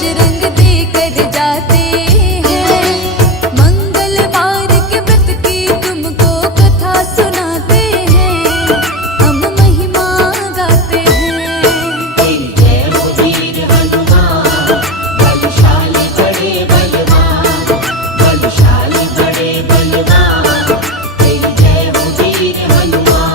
बजरंग देकर जाते हैं। मंगलवार के व्रत की तुमको कथा सुनाते हैं, हम महिमा गाते हैं। तेरी जय हो वीर हनुमान, बलशाली बड़े बलवान, बलशाली बड़े बलवान, तेरी जय हो वीर हनुमान।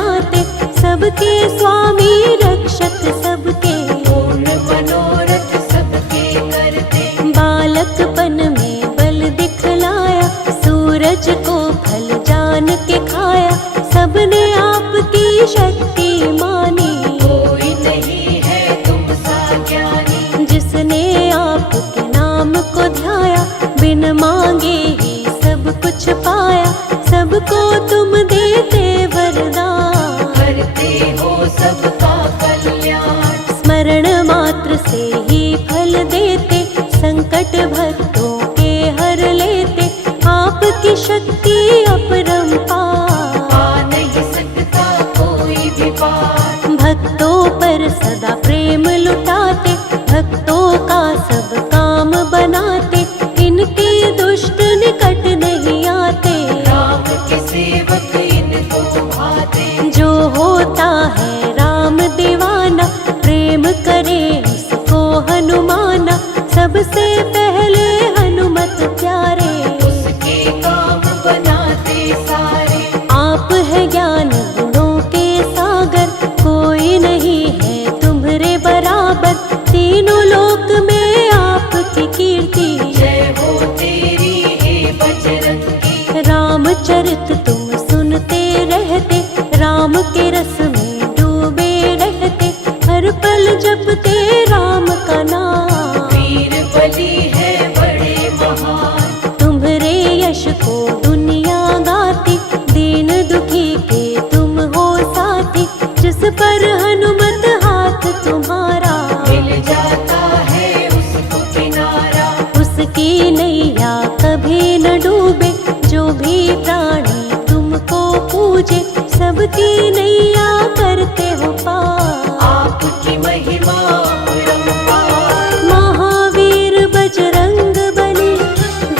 बनाते, सबके स्वामी रक्षक सबके, पूर्ण मनोरथ सबके करते। बालकपन में बल दिखलाया, सूरज को फल जान के खाया, सबने आपकी शक्ति मानी। कोई नहीं है तुम सा ज्ञानी, जिसने आपके नाम को ध्याया, बिन मांगे ही सब कुछ पाया, सबको तुम देते वरदान, करते हो सबका कल्याण। स्मरण मात्र से ही फल देते, संकट भक्तों के हर लेते, आपकी शक्ति अपरंपार, पा नहीं सकता कोई भी पार। भक्तों पर सदा प्रेम लुटाते, भक्तों का सब काम बनाते, इनके दुष्ट निकट नहीं आते, राम के सेवक इनको भाते। जो होता है राम दीवाना, प्रेम करे उसको हनुमाना, सबसे पहले हनुमत प्यारे, उसके काम बनाते सारे। आप है ज्ञान गुणों के सागर, कोई नहीं है तुम्हारे बराबर, तीनों लोक में आपकी कीर्ति, जय हो तेरी हे बजरंगी। रामचरित तुम सुनते रहते, राम के रस में डूबे रहते, हर पल जपते राम का नाम, वीर बली है बड़े महान। तुम्हारे यश को दुनिया गाती, दीन दुखी के तुम हो साथी, जिस पर हनुमत हाथ तुम्हारा, मिल जाता है उसको किनारा। उसकी नैया कभी न डूबे, जो भी प्राणी तुमको पूजे, सबकी नैया करते हो पार। आपकी महिमा अपरंपार। महावीर बजरंग बली,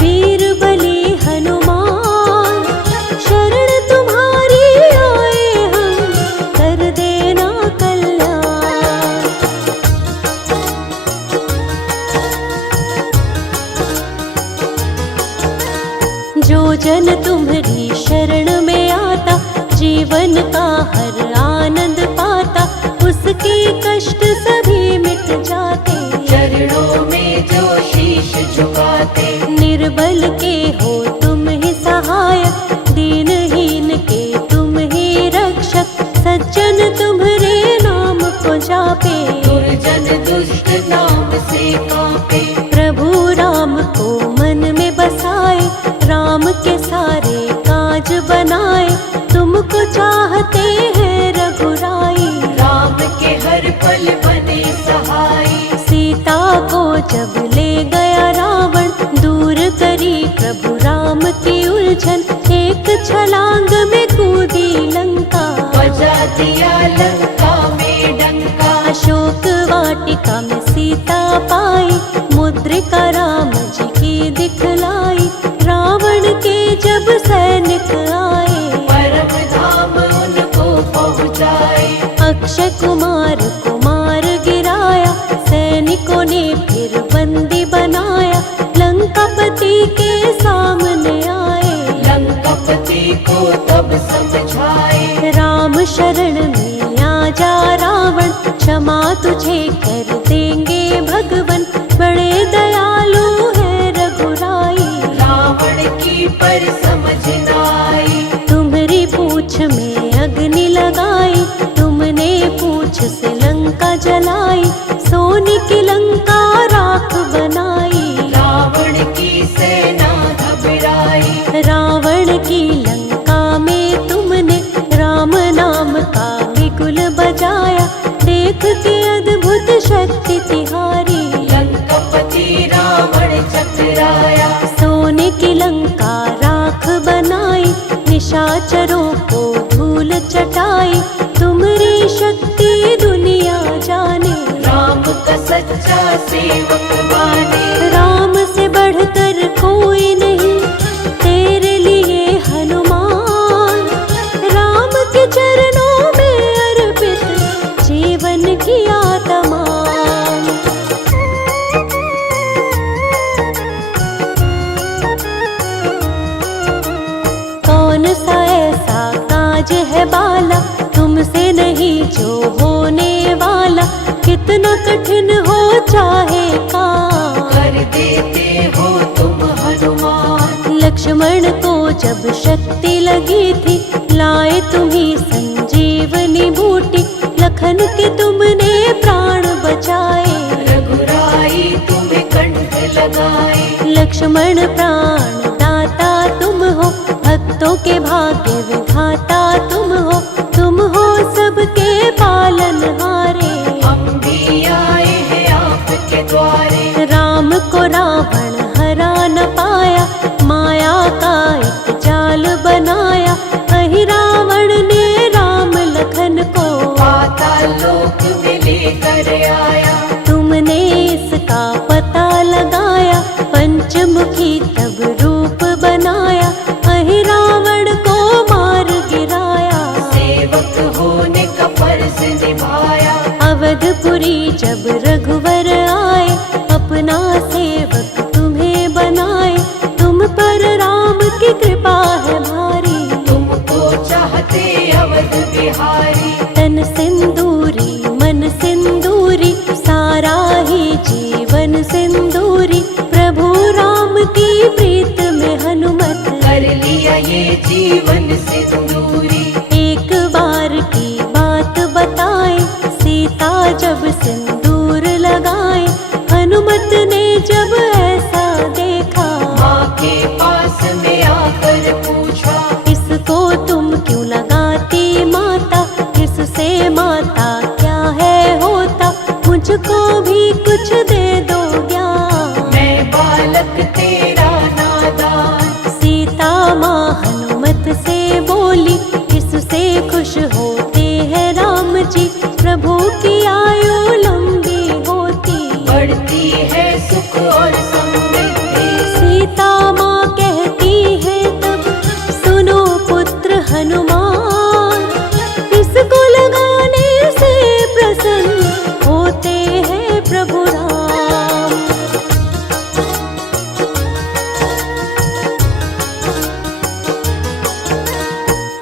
वीर बली हनुमान, शरण तुम्हारी आए हम, कर देना कल्याण। जो जन तुम्हारी शरण में आता, जीवन का हर आनंद पाता, उसके कष्ट सभी मिट जाते, चरणों में जो शीश झुकाते। निर्बल के हो तुम ही सहायक, दीनहीन के तुम ही रक्षक, सज्जन तुम्हारे नाम को जापे, दुर्जन दुष्ट नाम से कांपे। प्रभु राम को मन में बसाए, राम के सारे काज बनाए, तुमको चाहते हैं रघुराई, राम के हर पल बने सहाय। सीता को जब ले गया रावण, दूर करी प्रभु राम की उलझन, एक छलांग में कूदी लंका, बजा दिया लंका में डंका। अशोक वाटिका में सीता पाई, मुद्रिका राम जी की दिखलाई, रावण के जब सैनिक आए, परम धाम उनको पहुँचाए। अक्षय कुमार को मार गिराया, सैनिकों ने फिर बंदी बनाया, लंकापति के सामने आए, लंकापति को तब समझाए। राम शरण में आ जा रावण, क्षमा तुझे कर देंगे भगवन, बड़े दयालु है रघुराई, रावण की पर समझ न आई। तुम्हारी पूछ में अग्नि लगाई, तुमने पूछ से लंका जलाई, सोने की लंका राख बनाई, रावण की सेना घबराई। रावण की लंका में तुमने राम नाम का बिगुल बजाया, देख के अद्भुत शक्ति तिहारी, लंकापति रावण चकराया। सोने की लंका राख बनाई, निशाचरों को धूल चटाई, तुम्हारी शक्ति दुनिया जाने, राम का सच्चा सेवक माने। राम से बढ़कर कोई नहीं तेरे लिए हनुमान, राम के चरणों में अर्पित जीवन किया तमाम। कौन सा ऐसा काज है बाला, जो होने वाला कितना कठिन हो चाहे काम। कर देते हो तुम हनुमान। लक्ष्मण को जब शक्ति लगी थी, लाए तुम्ही संजीवनी बूटी। लखन के तुमने प्राण बचाए, रघुराई तुम्हें कंठ लगाए। लक्ष्मण प्राण दाता तुम हो, भक्तों के भाग्य विधाता तुम हो। तुम हो सबके पालनहारे, हम भी आए हैं आपके द्वारे। राम को रावण हरा न पाया, माया का एक जाल बनाया। वही रावण ने राम लखन को पाताल लोक में लेकर आया। तुमने इसका पता लगाया, पंचमुखी तब रूप बनाया। वही रावण को मार गिराया, सेवक होने का फर्ज निभाया। अवधपुरी जब रघुवर आए, अपना सेवक तुम्हें बनाए। तुम पर राम की कृपा है भारी, तुमको चाहते अवध बिहारी। तन सिंदूरी मन सिंदूरी, सारा ही जीवन सिंदूरी। प्रभु राम की प्रीत में हनुमत, कर लिया ये जीवन सिंदूरी। एक बार की बात बताए, सीता जब सिंदूर लगाए। हनुमत ने जब ऐसा देखा, माँ के पास में आकर पूछा। इसको तुम क्यों लगाती माता, इससे माता क्या है होता। मुझको भी कुछ दे दो ज्ञान, मैं बालक तेरा नादान। सीता माँ हनुमत से बोली, इससे खुश होते हैं राम जी। प्रभु की आयु लंबी होती, बढ़ती है सुख और समृद्धि। सीता माँ कहती है तब, सुनो पुत्र हनुमान। इसको लगाने से प्रसन्न होते हैं प्रभु राम।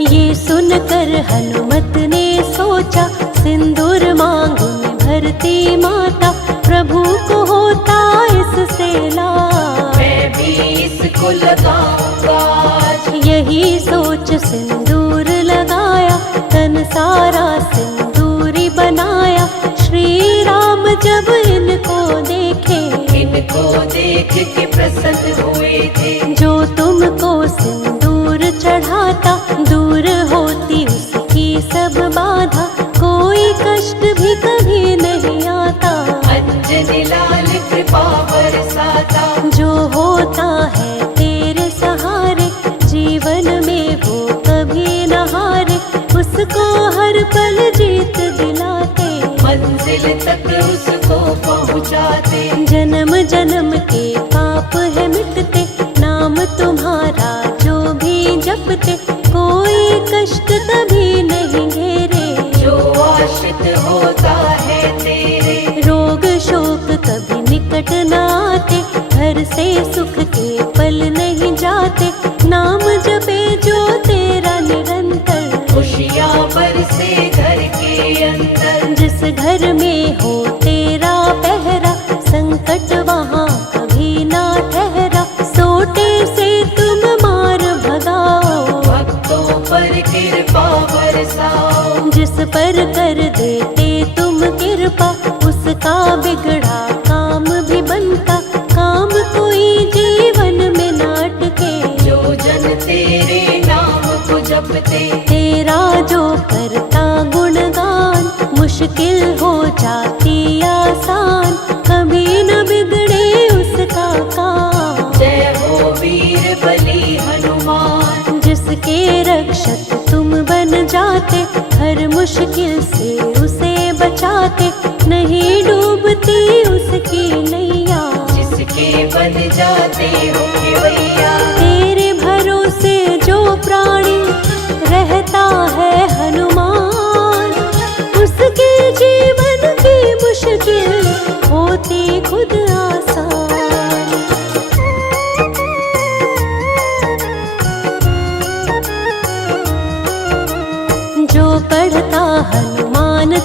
ये सुनकर हनुमत ने सोचा, सिंदूर मांग में भरती माता। प्रभु को होता इससे लाभ, मैं भी इसको लगाऊंगा आज। यही सोच सिंदूर लगाया, तन सारा सिंदूरी बनाया। श्री राम जब इनको देखे, इनको देख के प्रसन्न हुए थे। जो तुमको सिंदूर चढ़ाता, दूर होती उसकी सब बाधा। कोई कष्ट भी कभी नहीं आता, अंजनी लाल कृपा बरसाता। जो होता है तेरे सहारे, जीवन में वो कभी न हारे। उसको हर पल जीत दिलाते, मंजिल तक उसको पहुँचाते। जन्म जन्म के पाप है मिटते, नाम तुम्हारा जो भी जपते। कोई कष्ट कभी नहीं घेरे, जो आश्रित होता है तेरे। रोग शोक कभी निकट न आते, घर से सुख के पल नहीं जाते। नाम जपे जो तेरा निरंतर, खुशियाँ बरसे घर के अंदर। जिस घर में हो तेरा पहरा, संकट वहाँ कभी ना ठहरा। सोटे से तुम मार भगाओ, भक्तों पर कृपा बरसाओ। जिस पर कर देते तुम कृपा, उसका बिगड़ा काम भी बनता। काम कोई जीवन में नाटके, जो जन तेरे नाम को जपते। तेरा जो करता गुणगान, मुश्किल हो जाती आसान। कभी न बिगड़े उसका काम, जय हो वीर बली हनुमान। जिसके रक्षक तुम बन जाते, हर मुश्किल से उसे बचाते। नहीं डूबती उसकी नैया, जिसके बन जाते हो केवैया। तेरे भरोसे जो प्राणी रहता है हनुमान, उसके जीवन की मुश्किल होती खुद आसान। जो पढ़ता हनुमान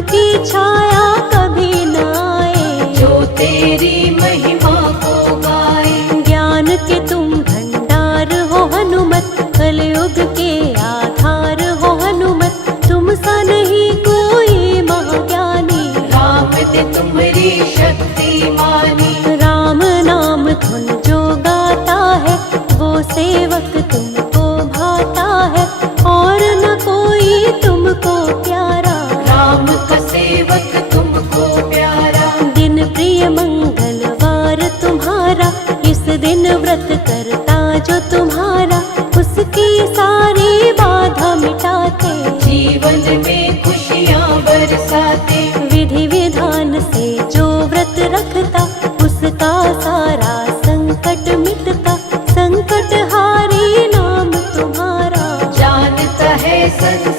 की छाया कभी न आए। जो तेरी महिमा को गाए। ज्ञान के तुम भंडार हो हनुमत, कलयुग के आधार हो हनुमत, तुम सा नहीं कोई महाज्ञानी। राम ने तुम्हारी शक्ति मानी। राम नाम धुन जो गाता है, वो सेवक तुमको भाता है, और न कोई तुमको प्यारा। राम का सेवक तुमको प्यारा। दिन प्रिय मंगलवार तुम्हारा, इस दिन व्रत करता जो तुम्हारा, उसकी सारी बाधा मिटाते। जीवन में खुशियाँ बरसाते।